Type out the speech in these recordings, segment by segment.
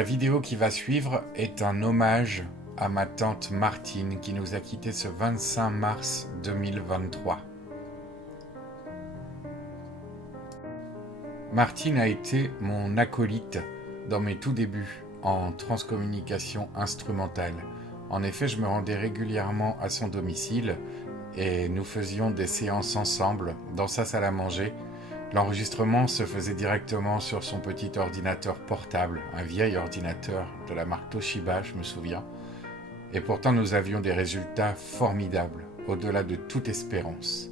La vidéo qui va suivre est un hommage à ma tante Martine qui nous a quittés ce 25 mars 2023. Martine a été mon acolyte dans mes tout débuts en transcommunication instrumentale. En effet, je me rendais régulièrement à son domicile et nous faisions des séances ensemble dans sa salle à manger. L'enregistrement se faisait directement sur son petit ordinateur portable, un vieil ordinateur de la marque Toshiba, je me souviens. Et pourtant, nous avions des résultats formidables, au-delà de toute espérance.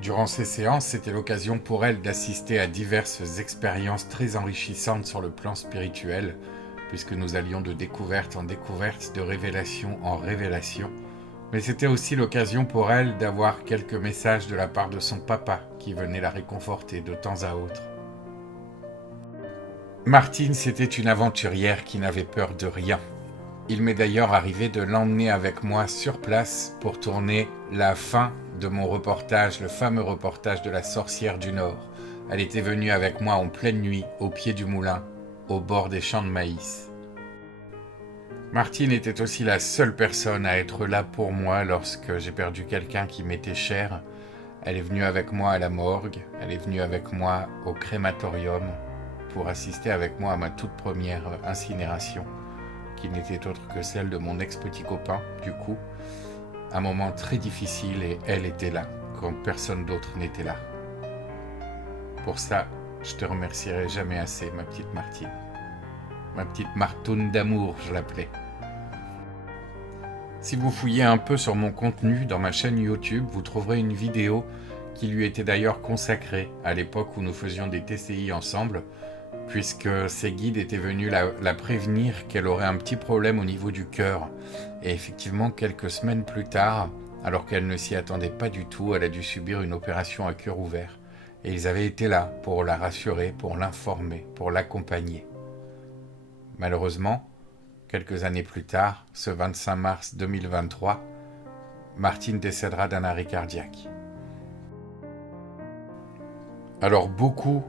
Durant ces séances, c'était l'occasion pour elle d'assister à diverses expériences très enrichissantes sur le plan spirituel, puisque nous allions de découverte en découverte, de révélation en révélation. Mais c'était aussi l'occasion pour elle d'avoir quelques messages de la part de son papa qui venait la réconforter de temps à autre. Martine, c'était une aventurière qui n'avait peur de rien. Il m'est d'ailleurs arrivé de l'emmener avec moi sur place pour tourner la fin de mon reportage, le fameux reportage de la sorcière du Nord. Elle était venue avec moi en pleine nuit, au pied du moulin, au bord des champs de maïs. Martine était aussi la seule personne à être là pour moi lorsque j'ai perdu quelqu'un qui m'était cher. Elle est venue avec moi à la morgue, elle est venue avec moi au crématorium pour assister avec moi à ma toute première incinération, qui n'était autre que celle de mon ex-petit copain, du coup. Un moment très difficile et elle était là, quand personne d'autre n'était là. Pour ça, je te remercierai jamais assez, ma petite Martine. Ma petite Martoune d'amour, je l'appelais. Si vous fouillez un peu sur mon contenu dans ma chaîne YouTube, vous trouverez une vidéo qui lui était d'ailleurs consacrée à l'époque où nous faisions des TCI ensemble, puisque ses guides étaient venus la prévenir qu'elle aurait un petit problème au niveau du cœur. Et effectivement, quelques semaines plus tard, alors qu'elle ne s'y attendait pas du tout, elle a dû subir une opération à cœur ouvert. Et ils avaient été là pour la rassurer, pour l'informer, pour l'accompagner. Malheureusement, quelques années plus tard, ce 25 mars 2023, Martine décédera d'un arrêt cardiaque. Alors beaucoup,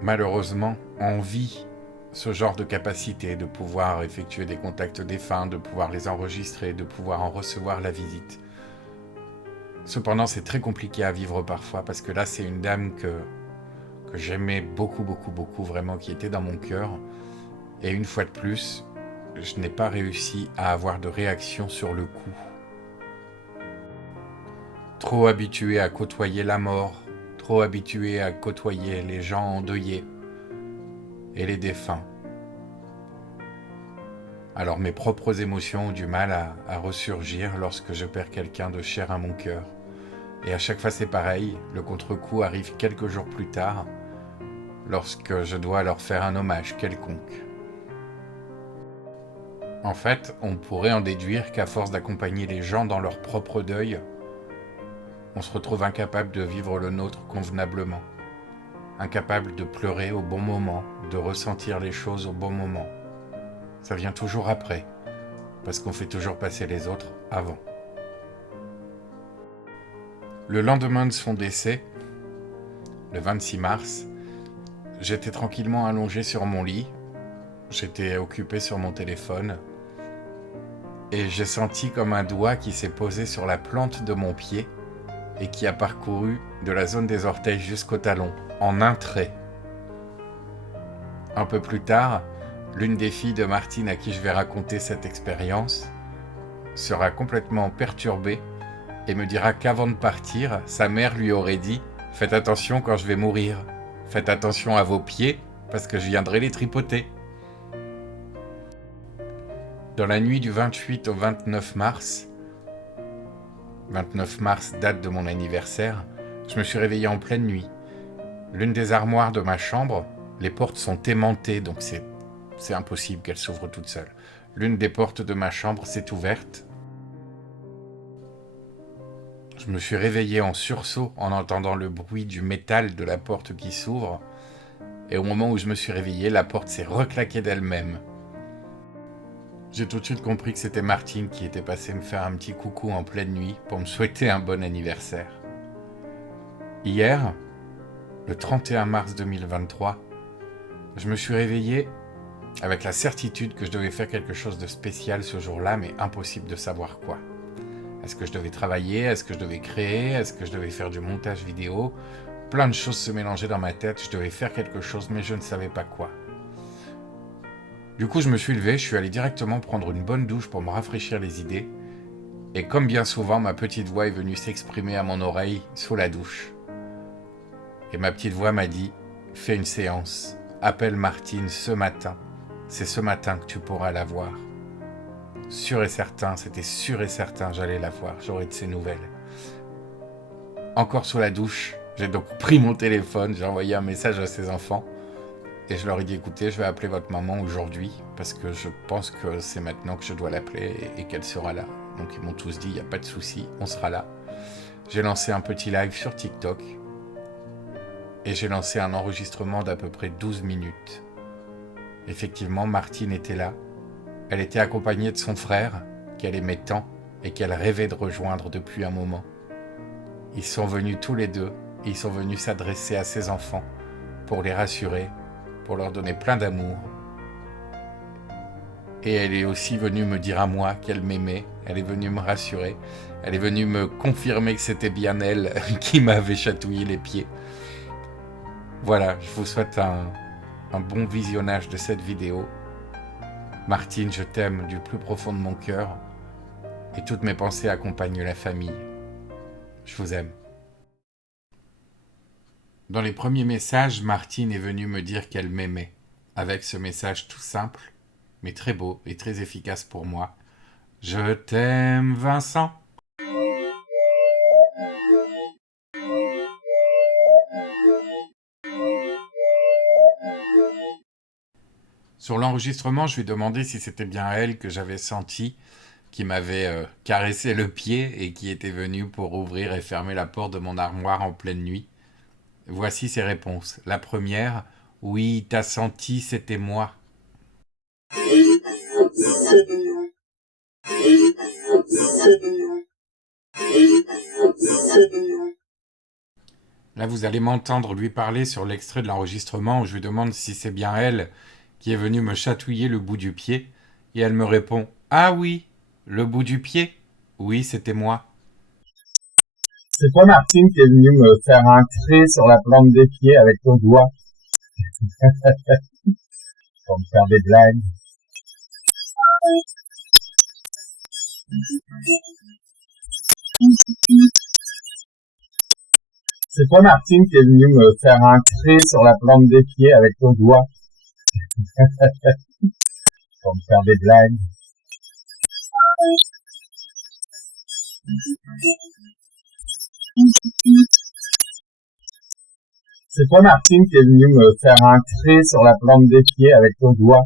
malheureusement, envient ce genre de capacité de pouvoir effectuer des contacts défunts, de pouvoir les enregistrer, de pouvoir en recevoir la visite. Cependant, c'est très compliqué à vivre parfois, parce que là, c'est une dame que j'aimais beaucoup, vraiment, qui était dans mon cœur. Et une fois de plus, je n'ai pas réussi à avoir de réaction sur le coup. Trop habitué à côtoyer la mort, trop habitué à côtoyer les gens endeuillés et les défunts. Alors mes propres émotions ont du mal à ressurgir lorsque je perds quelqu'un de cher à mon cœur. Et à chaque fois c'est pareil, le contre-coup arrive quelques jours plus tard, lorsque je dois leur faire un hommage quelconque. En fait, on pourrait en déduire qu'à force d'accompagner les gens dans leur propre deuil, on se retrouve incapable de vivre le nôtre convenablement, incapable de pleurer au bon moment, de ressentir les choses au bon moment. Ça vient toujours après, parce qu'on fait toujours passer les autres avant. Le lendemain de son décès, le 26 mars, j'étais tranquillement allongé sur mon lit, j'étais occupé sur mon téléphone, et j'ai senti comme un doigt qui s'est posé sur la plante de mon pied et qui a parcouru de la zone des orteils jusqu'au talon, en un trait. Un peu plus tard, l'une des filles de Martine à qui je vais raconter cette expérience sera complètement perturbée et me dira qu'avant de partir, sa mère lui aurait dit « Faites attention quand je vais mourir, faites attention à vos pieds parce que je viendrai les tripoter ». Dans la nuit du 28 au 29 mars, date de mon anniversaire, je me suis réveillé en pleine nuit. L'une des armoires de ma chambre, les portes sont aimantées, donc c'est impossible qu'elles s'ouvrent toutes seules. L'une des portes de ma chambre s'est ouverte. Je me suis réveillé en sursaut en entendant le bruit du métal de la porte qui s'ouvre. Et au moment où je me suis réveillé, la porte s'est reclaquée d'elle-même. J'ai tout de suite compris que c'était Martine qui était passée me faire un petit coucou en pleine nuit pour me souhaiter un bon anniversaire. Hier, le 31 mars 2023, Je me suis réveillé avec la certitude que je devais faire quelque chose de spécial ce jour-là, mais impossible de savoir quoi. Est-ce que je devais travailler? Est-ce que je devais créer? Est-ce que je devais faire du montage vidéo? Plein de choses se mélangeaient dans ma tête, je devais faire quelque chose, mais je ne savais pas quoi. Du coup, je me suis levé, je suis allé directement prendre une bonne douche pour me rafraîchir les idées, et comme bien souvent, ma petite voix est venue s'exprimer à mon oreille sous la douche. Et ma petite voix m'a dit « Fais une séance, appelle Martine ce matin, c'est ce matin que tu pourras la voir. » Sûr et certain, c'était sûr et certain, j'allais la voir, j'aurais de ses nouvelles. Encore sous la douche, j'ai donc pris mon téléphone, j'ai envoyé un message à ses enfants, et je leur ai dit « Écoutez, je vais appeler votre maman aujourd'hui, parce que je pense que c'est maintenant que je dois l'appeler et qu'elle sera là. » Donc ils m'ont tous dit « Il n'y a pas de souci, on sera là. » J'ai lancé un petit live sur TikTok, et j'ai lancé un enregistrement d'à peu près 12 minutes. Effectivement, Martine était là. Elle était accompagnée de son frère, qu'elle aimait tant et qu'elle rêvait de rejoindre depuis un moment. Ils sont venus tous les deux, et ils sont venus s'adresser à ses enfants pour les rassurer, pour leur donner plein d'amour. Et elle est aussi venue me dire à moi qu'elle m'aimait, elle est venue me rassurer, elle est venue me confirmer que c'était bien elle qui m'avait chatouillé les pieds. Voilà, je vous souhaite un bon visionnage de cette vidéo. Martine, je t'aime du plus profond de mon cœur et toutes mes pensées accompagnent la famille. Je vous aime. Dans les premiers messages, Martine est venue me dire qu'elle m'aimait, avec ce message tout simple, mais très beau et très efficace pour moi. Je t'aime, Vincent. Sur l'enregistrement, je lui ai demandé si c'était bien elle que j'avais senti, qui m'avait caressé le pied et qui était venue pour ouvrir et fermer la porte de mon armoire en pleine nuit. Voici ses réponses. La première, oui, t'as senti, c'était moi. Là, vous allez m'entendre lui parler sur l'extrait de l'enregistrement où je lui demande si c'est bien elle qui est venue me chatouiller le bout du pied. Et elle me répond « Ah oui, le bout du pied? Oui, c'était moi. » C'est toi, Martine, qui est venue me faire un trait sur la plante des pieds avec ton doigt pour me faire des blagues. C'est toi, Martine, qui est venue me faire un trait sur la plante des pieds avec ton doigt pour me faire des blagues. C'est toi, Martine, qui est venue me faire un trait sur la plante des pieds avec ton doigt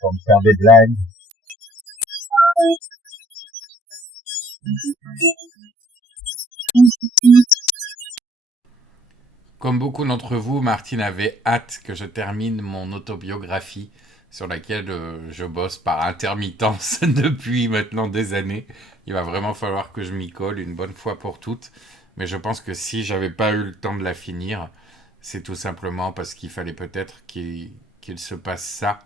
pour me faire des blagues. Comme beaucoup d'entre vous, Martine avait hâte que je termine mon autobiographie sur laquelle je bosse par intermittence depuis maintenant des années. Il va vraiment falloir que je m'y colle une bonne fois pour toutes. Mais je pense que si j'avais pas eu le temps de la finir, c'est tout simplement parce qu'il fallait peut-être qu'il se passe ça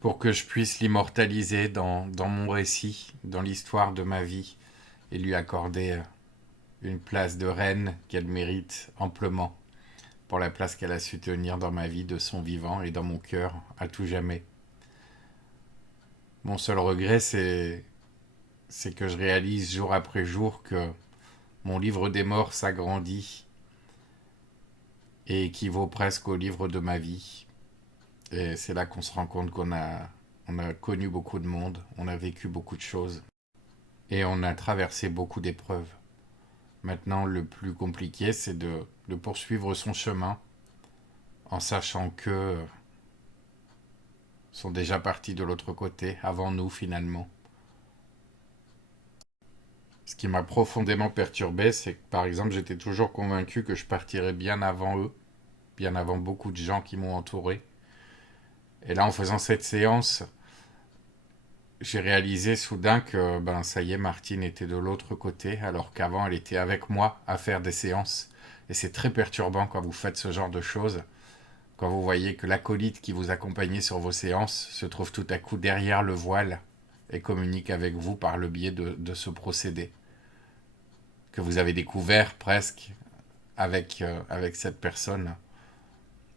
pour que je puisse l'immortaliser dans mon récit, dans l'histoire de ma vie et lui accorder une place de reine qu'elle mérite amplement pour la place qu'elle a su tenir dans ma vie de son vivant et dans mon cœur à tout jamais. Mon seul regret, c'est que je réalise jour après jour que mon livre des morts s'agrandit et équivaut presque au livre de ma vie. Et c'est là qu'on se rend compte on a connu beaucoup de monde, on a vécu beaucoup de choses et on a traversé beaucoup d'épreuves. Maintenant, le plus compliqué, c'est de poursuivre son chemin en sachant que sont déjà partis de l'autre côté, avant nous finalement. Ce qui m'a profondément perturbé, c'est que par exemple, j'étais toujours convaincu que je partirais bien avant eux, bien avant beaucoup de gens qui m'ont entouré. Et là, en faisant cette séance, j'ai réalisé soudain que, ben, ça y est, Martine était de l'autre côté, alors qu'avant, elle était avec moi à faire des séances. Et c'est très perturbant quand vous faites ce genre de choses, quand vous voyez que l'acolyte qui vous accompagnait sur vos séances se trouve tout à coup derrière le voile et communique avec vous par le biais de ce procédé, que vous avez découvert presque avec cette personne,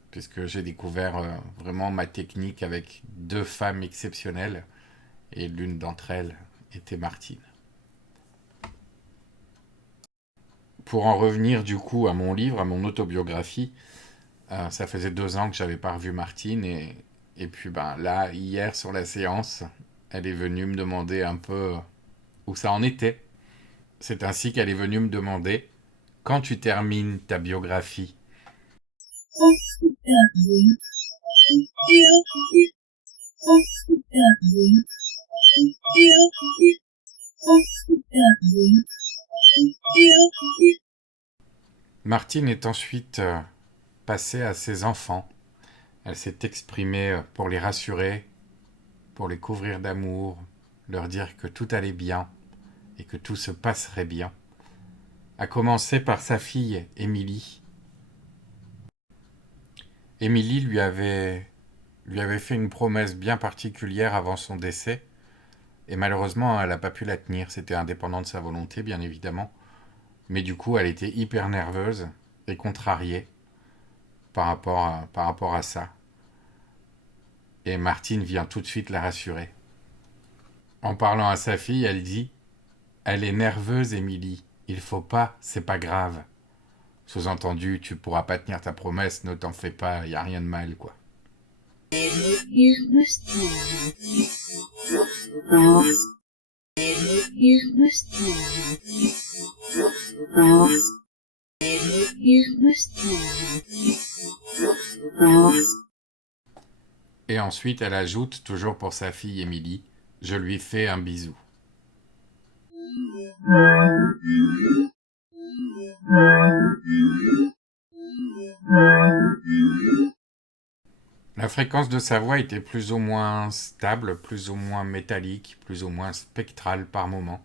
puisque j'ai découvert vraiment ma technique avec deux femmes exceptionnelles, et l'une d'entre elles était Martine. Pour en revenir du coup à mon livre, à mon autobiographie, ça faisait 2 ans que j'avais pas revu Martine, et puis ben là, hier sur la séance, elle est venue me demander un peu où ça en était. C'est ainsi qu'elle est venue me demander quand tu termines ta biographie. Martine est ensuite passée à ses enfants. Elle s'est exprimée pour les rassurer, pour les couvrir d'amour, leur dire que tout allait bien et que tout se passerait bien. À commencer par sa fille, Émilie. Émilie lui avait fait une promesse bien particulière avant son décès, et malheureusement, elle n'a pas pu la tenir. C'était indépendant de sa volonté, bien évidemment. Mais du coup, elle était hyper nerveuse et contrariée par rapport à ça. Et Martine vient tout de suite la rassurer. En parlant à sa fille, elle dit « Elle est nerveuse, Émilie. Il faut pas, c'est pas grave. » Sous-entendu, tu pourras pas tenir ta promesse, ne t'en fais pas, y a rien de mal, quoi. Et ensuite, elle ajoute, toujours pour sa fille Émilie, « Je lui fais un bisou. » La fréquence de sa voix était plus ou moins stable, plus ou moins métallique, plus ou moins spectrale par moment.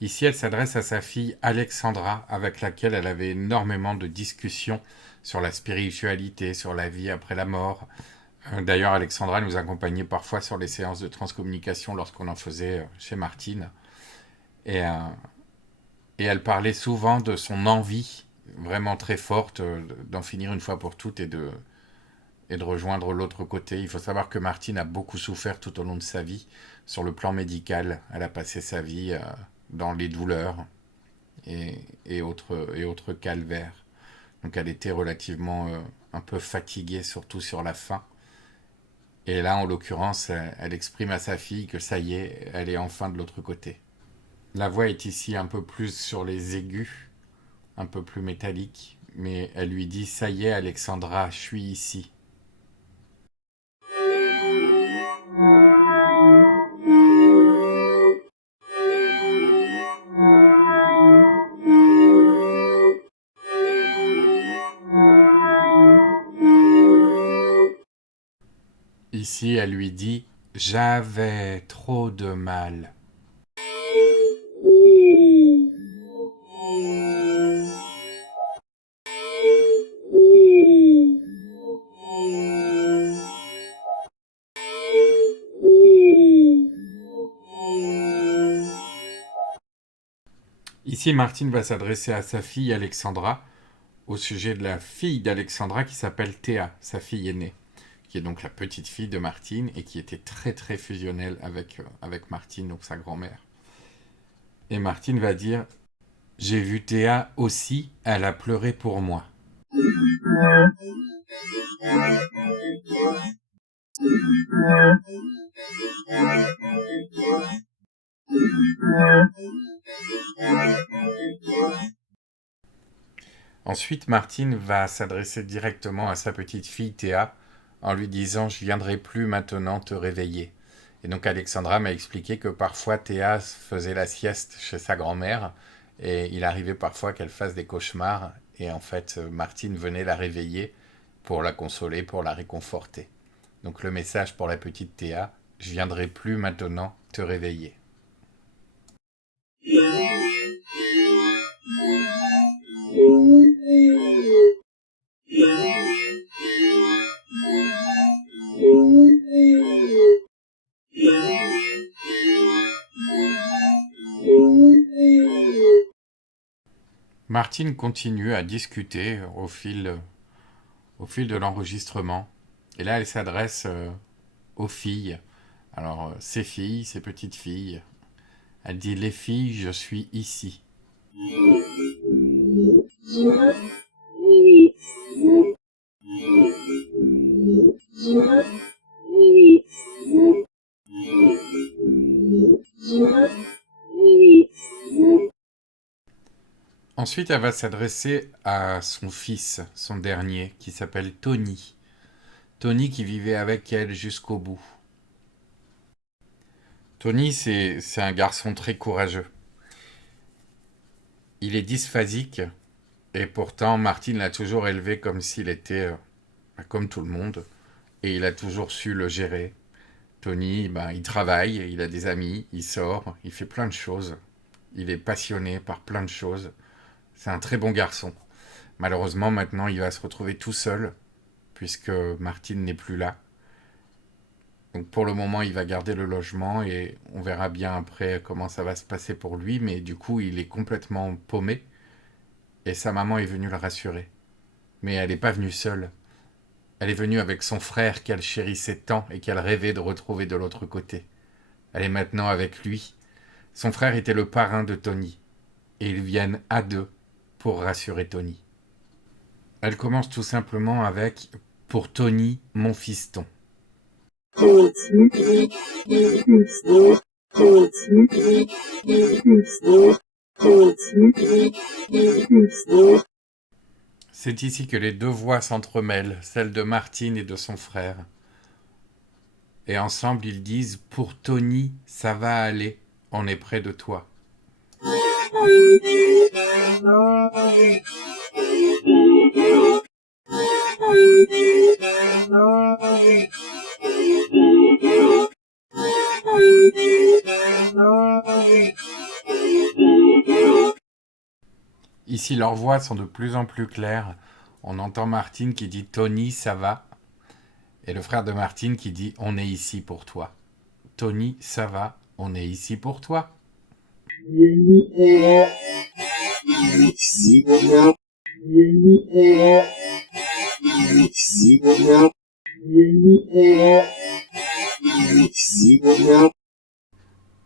Ici, elle s'adresse à sa fille Alexandra, avec laquelle elle avait énormément de discussions sur la spiritualité, sur la vie après la mort. D'ailleurs, Alexandra nous accompagnait parfois sur les séances de transcommunication lorsqu'on en faisait chez Martine. Et, euh, et elle parlait souvent de son envie vraiment très forte d'en finir une fois pour toutes et de rejoindre l'autre côté. Il faut savoir que Martine a beaucoup souffert tout au long de sa vie sur le plan médical. Elle a passé sa vie dans les douleurs et autres calvaires. Donc elle était relativement un peu fatiguée, surtout sur la fin. Et là, en l'occurrence, elle exprime à sa fille que ça y est, elle est enfin de l'autre côté. La voix est ici un peu plus sur les aigus, un peu plus métallique, mais elle lui dit « Ça y est, Alexandra, je suis ici. » Ici, elle lui dit « J'avais trop de mal. » Ici, Martine va s'adresser à sa fille Alexandra au sujet de la fille d'Alexandra qui s'appelle Théa, sa fille aînée, qui est donc la petite fille de Martine et qui était très très fusionnelle avec Martine, donc sa grand-mère. Et Martine va dire « J'ai vu Théa aussi, elle a pleuré pour moi. » Ensuite, Martine va s'adresser directement à sa petite fille Théa en lui disant « Je viendrai plus maintenant te réveiller ». Et donc Alexandra m'a expliqué que parfois Théa faisait la sieste chez sa grand-mère et il arrivait parfois qu'elle fasse des cauchemars et en fait Martine venait la réveiller pour la consoler, pour la réconforter. Donc le message pour la petite Théa, je viendrai plus maintenant te réveiller. Martine continue à discuter au fil de l'enregistrement. Et là, elle s'adresse aux filles. Alors, ces filles, ces petites filles. Elle dit: les filles, je suis ici. Ensuite, elle va s'adresser à son fils, son dernier, qui s'appelle Tony. Tony qui vivait avec elle jusqu'au bout. Tony, c'est un garçon très courageux. Il est dysphasique et pourtant Martine l'a toujours élevé comme s'il était comme tout le monde et il a toujours su le gérer. Tony, il travaille, il a des amis, il sort, il fait plein de choses. Il est passionné par plein de choses. C'est un très bon garçon. Malheureusement, maintenant, il va se retrouver tout seul puisque Martine n'est plus là. Donc pour le moment, il va garder le logement et on verra bien après comment ça va se passer pour lui. Mais du coup, il est complètement paumé et sa maman est venue le rassurer. Mais elle n'est pas venue seule. Elle est venue avec son frère qu'elle chérissait tant et qu'elle rêvait de retrouver de l'autre côté. Elle est maintenant avec lui. Son frère était le parrain de Tony. Et ils viennent à deux pour rassurer Tony. Elle commence tout simplement avec « Pour Tony, mon fiston ». C'est ici que les deux voix s'entremêlent, celle de Martine et de son frère. Et ensemble, ils disent « Pour Tony, ça va aller, on est près de toi ». Ici, leurs voix sont de plus en plus claires. On entend Martine qui dit « Tony, ça va ?» et le frère de Martine qui dit « On est ici pour toi ». « Tony, ça va, on est ici pour toi ».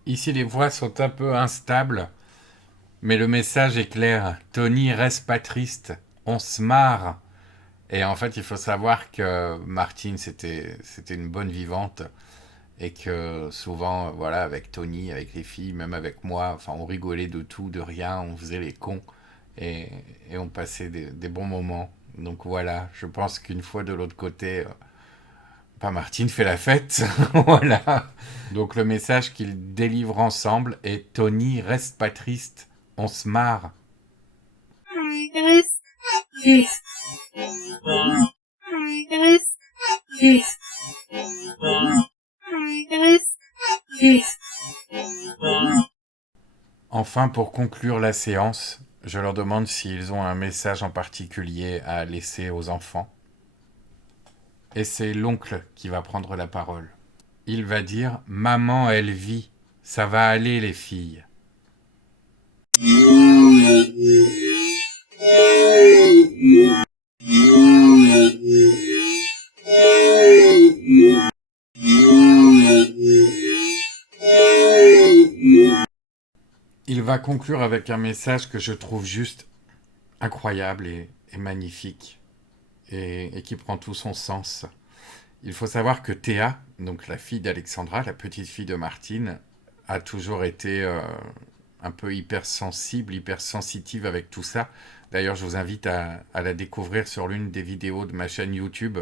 Ici, les voix sont un peu instables, mais le message est clair. Tony, reste pas triste, on se marre. Et en fait, il faut savoir que Martine, c'était une bonne vivante. Et que souvent, voilà, avec Tony, avec les filles, même avec moi, enfin, on rigolait de tout, de rien, on faisait les cons. Et, et on passait des bons moments. Donc voilà, je pense qu'une fois de l'autre côté, Martine fait la fête. Voilà. Donc le message qu'ils délivrent ensemble est Tony, reste pas triste, on se marre. Enfin, pour conclure la séance, je leur demande s'ils ont un message en particulier à laisser aux enfants. Et c'est l'oncle qui va prendre la parole. Il va dire « Maman, elle vit, ça va aller les filles ». Il va conclure avec un message que je trouve juste incroyable et magnifique et qui prend tout son sens. Il faut savoir que Théa, donc la fille d'Alexandra, la petite fille de Martine, a toujours été un peu hypersensible, hypersensitive avec tout ça. D'ailleurs, je vous invite à la découvrir sur l'une des vidéos de ma chaîne YouTube.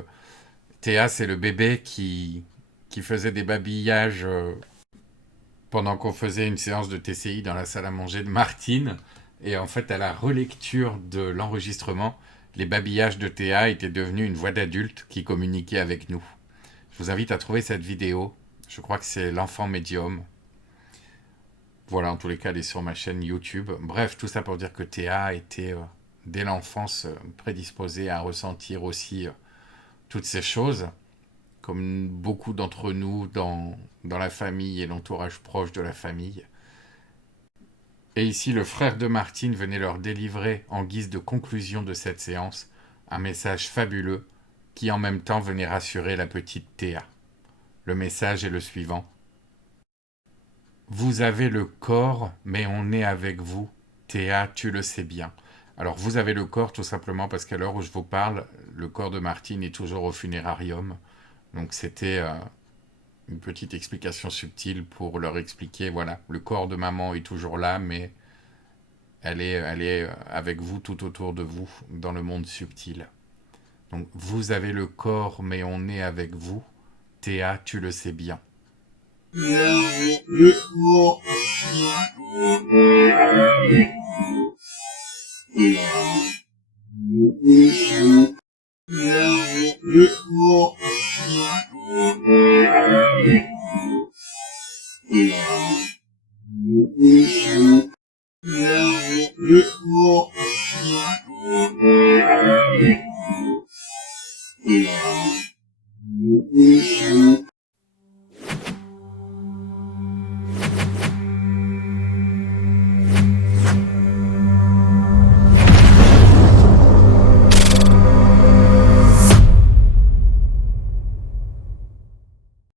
Théa, c'est le bébé qui faisait des babillages pendant qu'on faisait une séance de TCI dans la salle à manger de Martine. Et en fait, à la relecture de l'enregistrement, les babillages de Théa étaient devenus une voix d'adulte qui communiquait avec nous. Je vous invite à trouver cette vidéo. Je crois que c'est l'enfant médium. Voilà, en tous les cas, elle est sur ma chaîne YouTube. Bref, tout ça pour dire que Théa était, dès l'enfance, prédisposée à ressentir aussi toutes ces choses, comme beaucoup d'entre nous dans la famille et l'entourage proche de la famille. Et ici, le frère de Martine venait leur délivrer, en guise de conclusion de cette séance, un message fabuleux qui en même temps venait rassurer la petite Théa. Le message est le suivant. Vous avez le corps, mais on est avec vous. Théa, tu le sais bien. Alors, vous avez le corps tout simplement parce qu'à l'heure où je vous parle, le corps de Martine est toujours au funérarium. Donc, c'était une petite explication subtile pour leur expliquer, voilà, le corps de maman est toujours là, mais elle est avec vous, tout autour de vous, dans le monde subtil. Donc, vous avez le corps, mais on est avec vous. Théa, tu le sais bien.